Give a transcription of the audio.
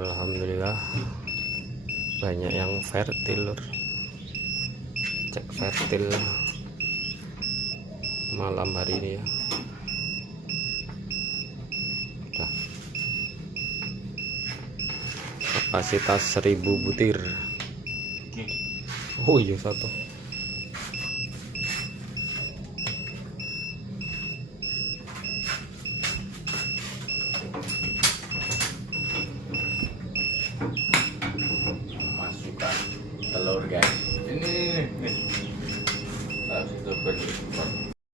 Alhamdulillah banyak yang fertil lur. Cek fertil malam hari ini ya. Udah. Kapasitas 1000 butir. Oh iya satu. Masukkan telur guys.